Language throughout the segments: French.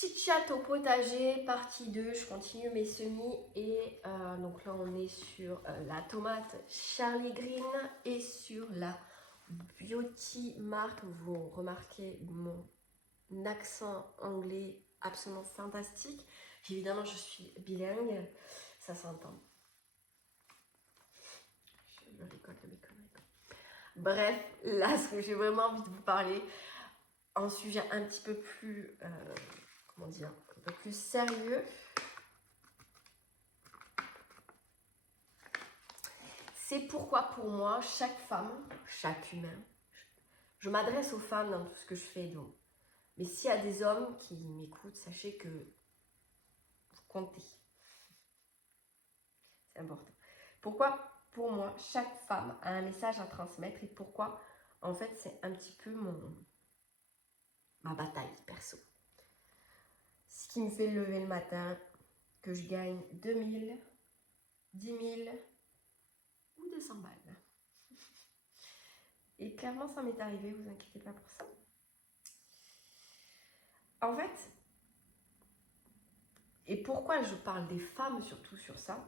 Petite chatte au potager, partie 2, je continue mes semis et donc là on est sur la tomate Charlie Green et sur la Beauty Mark. Vous remarquez mon accent anglais absolument fantastique. Évidemment je suis bilingue, ça s'entend. Je rigole de mes conneries. Bref, là ce que j'ai vraiment envie de vous parler, un sujet un petit peu plus... comment dire, un peu plus sérieux. C'est pourquoi pour moi, chaque femme, chaque humain, je m'adresse aux femmes dans tout ce que je fais. Donc. Mais s'il y a des hommes qui m'écoutent, sachez que vous comptez. C'est important. Pourquoi pour moi, chaque femme a un message à transmettre et pourquoi, en fait, c'est un petit peu ma bataille perso. Ce qui me fait lever le matin, que je gagne 2000, 10 000 ou 200 balles. Et clairement, ça m'est arrivé, vous inquiétez pas pour ça. En fait, et pourquoi je parle des femmes surtout sur ça?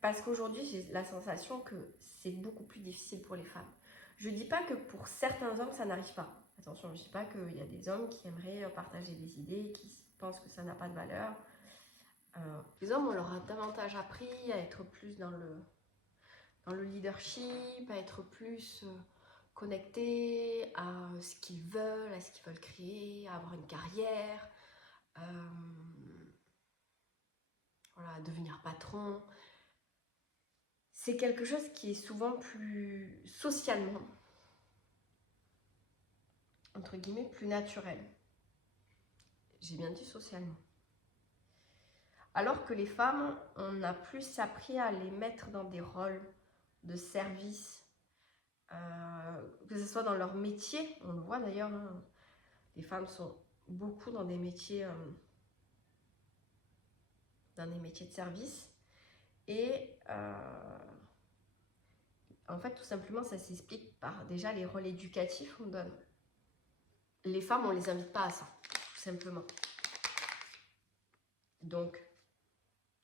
Parce qu'aujourd'hui, j'ai la sensation que c'est beaucoup plus difficile pour les femmes. Je ne dis pas que pour certains hommes, ça n'arrive pas. Attention, je ne dis pas qu'il y a des hommes qui aimeraient partager des idées, qui pensent que ça n'a pas de valeur. Les hommes, on leur a davantage appris à être plus dans le leadership, à être plus connectés à ce qu'ils veulent, à ce qu'ils veulent créer, à avoir une carrière, voilà, devenir patron. C'est quelque chose qui est souvent plus socialement, entre guillemets, plus naturel. J'ai bien dit socialement. Alors que les femmes, on a plus appris à les mettre dans des rôles de service, que ce soit dans leur métier, on le voit d'ailleurs, hein, les femmes sont beaucoup dans des métiers de service. Et en fait, tout simplement, ça s'explique par déjà les rôles éducatifs qu'on donne. Les femmes, on ne les invite pas à ça, tout simplement. Donc,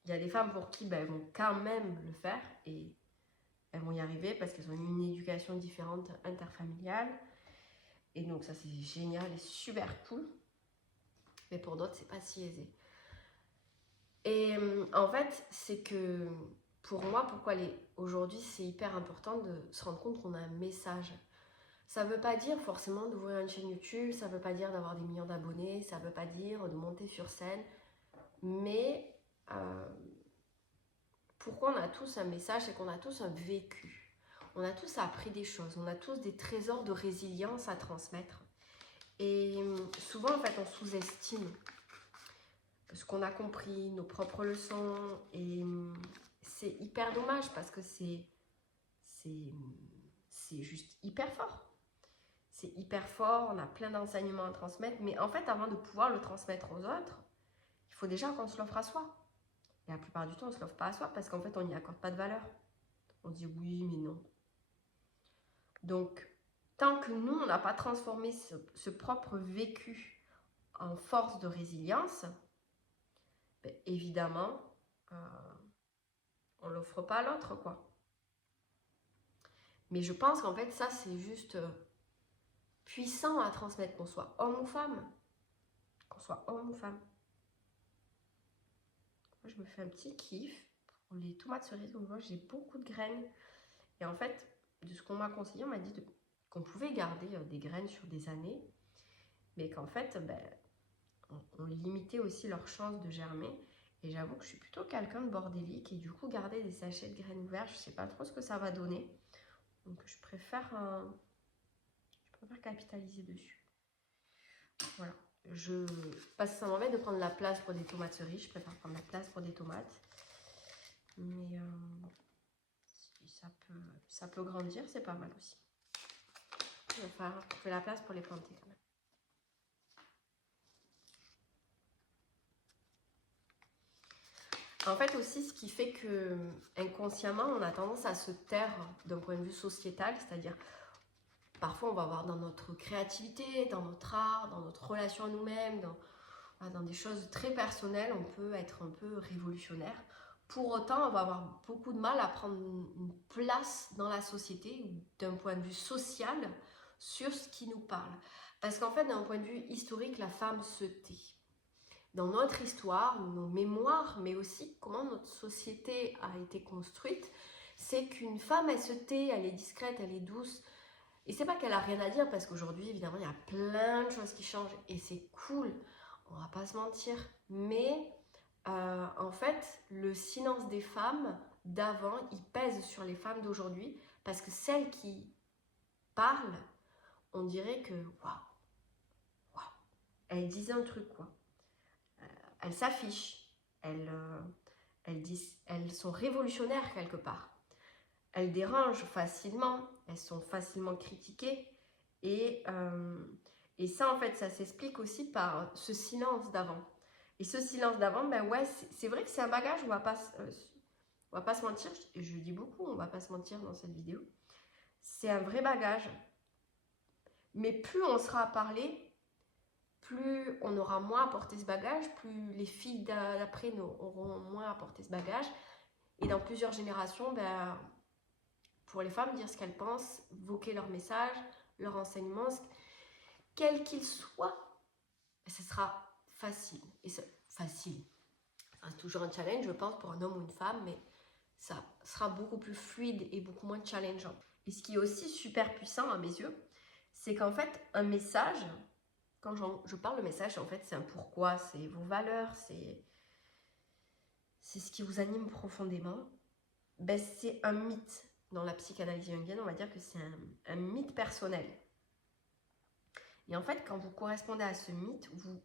il y a des femmes pour qui elles vont quand même le faire et elles vont y arriver parce qu'elles ont eu une éducation différente interfamiliale. Et donc, ça, c'est génial et super cool. Mais pour d'autres, c'est pas si aisé. Et en fait, c'est que pour moi, pourquoi aujourd'hui, c'est hyper important de se rendre compte qu'on a un message. Ça ne veut pas dire forcément d'ouvrir une chaîne YouTube, ça ne veut pas dire d'avoir des millions d'abonnés, ça ne veut pas dire de monter sur scène. Mais pourquoi on a tous un message, c'est qu'on a tous un vécu. On a tous appris des choses, on a tous des trésors de résilience à transmettre. Et souvent, en fait, on sous-estime ce qu'on a compris, nos propres leçons. Et c'est hyper dommage parce que c'est juste hyper fort. C'est hyper fort, on a plein d'enseignements à transmettre. Mais en fait, avant de pouvoir le transmettre aux autres, il faut déjà qu'on se l'offre à soi. Et la plupart du temps, on ne se l'offre pas à soi parce qu'en fait, on n'y accorde pas de valeur. On dit oui, mais non. Donc, tant que nous, on n'a pas transformé ce propre vécu en force de résilience, ben, évidemment, on ne l'offre pas à l'autre, quoi. Mais je pense qu'en fait, ça, c'est juste puissant à transmettre, qu'on soit homme ou femme. Qu'on soit homme ou femme. Moi, je me fais un petit kiff pour les tomates cerises. Donc, moi, j'ai beaucoup de graines. Et en fait, de ce qu'on m'a conseillé, on m'a dit qu'on pouvait garder des graines sur des années, mais qu'en fait, on limitait aussi leur chance de germer. Et j'avoue que je suis plutôt quelqu'un de bordélique et du coup, garder des sachets de graines ouvertes, je ne sais pas trop ce que ça va donner. Donc, je préfère capitaliser dessus. Voilà. Parce que ça m'embête de prendre la place pour des tomates cerises, je préfère prendre la place pour des tomates. Mais si ça peut grandir, c'est pas mal aussi. Il va falloir trouver la place pour les planter quand même. En fait aussi, ce qui fait que inconsciemment, on a tendance à se taire d'un point de vue sociétal, c'est-à-dire parfois on va voir dans notre créativité, dans notre art, dans notre relation à nous-mêmes, Dans des choses très personnelles, on peut être un peu révolutionnaire. Pour autant, on va avoir beaucoup de mal à prendre une place dans la société, d'un point de vue social, sur ce qui nous parle. Parce qu'en fait, d'un point de vue historique, la femme se tait. Dans notre histoire, nos mémoires, mais aussi comment notre société a été construite, c'est qu'une femme, elle se tait, elle est discrète, elle est douce. Et c'est pas qu'elle a rien à dire, parce qu'aujourd'hui, évidemment, il y a plein de choses qui changent et c'est cool, on va pas se mentir. Mais en fait, le silence des femmes d'avant, il pèse sur les femmes d'aujourd'hui, parce que celles qui parlent, on dirait que waouh, elles disent un truc quoi. Elles s'affichent, elles sont révolutionnaires quelque part. Elles dérangent facilement, elles sont facilement critiquées et ça en fait ça s'explique aussi par ce silence d'avant. Et ce silence d'avant, ben ouais, c'est vrai que c'est un bagage, on va pas se mentir, je dis beaucoup, on va pas se mentir dans cette vidéo. C'est un vrai bagage. Mais plus on sera à parler, plus on aura moins apporté ce bagage, plus les filles d'après auront moins apporté ce bagage. Et dans plusieurs générations, ben, pour les femmes, dire ce qu'elles pensent, voquer leur message, leur enseignement, quel qu'il soit, ce sera facile. Et facile. C'est toujours un challenge, je pense, pour un homme ou une femme, mais ça sera beaucoup plus fluide et beaucoup moins challengeant. Et ce qui est aussi super puissant à mes yeux, c'est qu'en fait, un message, quand je parle de message, en fait, c'est un pourquoi, c'est vos valeurs, c'est ce qui vous anime profondément. Ben, c'est un mythe. Dans la psychanalyse jungienne, on va dire que c'est un mythe personnel. Et en fait, quand vous correspondez à ce mythe, vous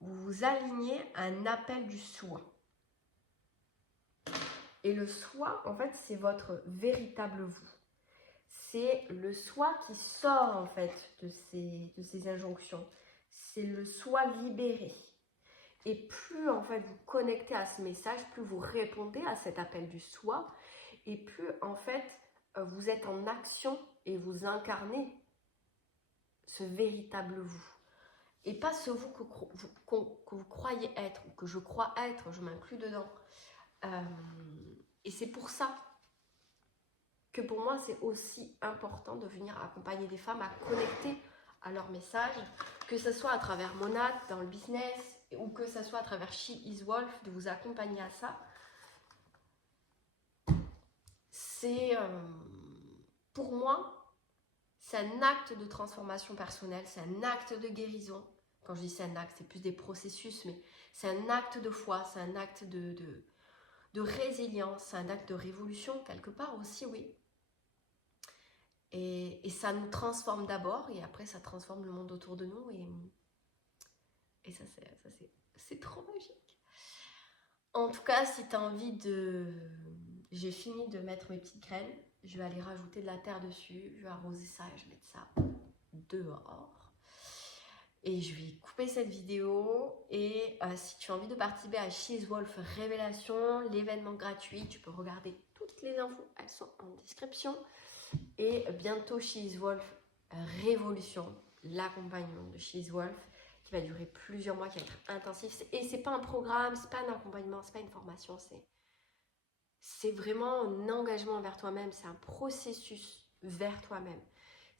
vous alignez à un appel du soi. Et le soi, en fait, c'est votre véritable vous. C'est le soi qui sort, en fait, de ces injonctions. C'est le soi libéré. Et plus, en fait, vous connectez à ce message, plus vous répondez à cet appel du soi, et plus, en fait, vous êtes en action et vous incarnez ce véritable vous. Et pas ce vous que vous croyez être, ou que je crois être, je m'inclus dedans. Et c'est pour ça que pour moi, c'est aussi important de venir accompagner des femmes à connecter à leur message, que ce soit à travers Monat dans le business, ou que ce soit à travers She is Wolf, de vous accompagner à ça. C'est, pour moi, c'est un acte de transformation personnelle, c'est un acte de guérison. Quand je dis c'est un acte, c'est plus des processus, mais c'est un acte de foi, c'est un acte de résilience, c'est un acte de révolution quelque part aussi, oui. Et ça nous transforme d'abord, et après ça transforme le monde autour de nous, et ça c'est trop magique. En tout cas, si tu as envie de... J'ai fini de mettre mes petites graines, je vais aller rajouter de la terre dessus, je vais arroser ça et je vais mettre ça dehors. Et je vais couper cette vidéo, et si tu as envie de participer à She is Wolf Révélation, l'événement gratuit, tu peux regarder toutes les infos, elles sont en description. Et bientôt She is Wolf Révolution, l'accompagnement de She is Wolf, qui va durer plusieurs mois, qui va être intensif. Et c'est pas un programme, c'est pas un accompagnement, c'est pas une formation, c'est vraiment un engagement vers toi-même, c'est un processus vers toi-même.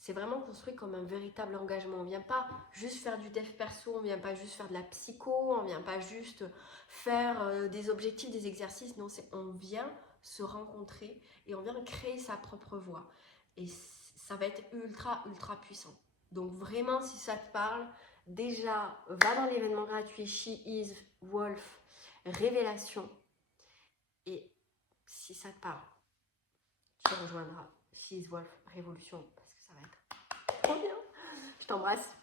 C'est vraiment construit comme un véritable engagement. On ne vient pas juste faire du dev perso, on ne vient pas juste faire de la psycho, on ne vient pas juste faire des objectifs, des exercices. Non, on vient se rencontrer et on vient créer sa propre voie. Et ça va être ultra, ultra puissant. Donc vraiment, si ça te parle, déjà, va dans l'événement gratuit She is Wolf Révélation. Et si ça te parle, tu rejoindras She is Wolf Révolution, parce que ça va être trop bien. Je t'embrasse.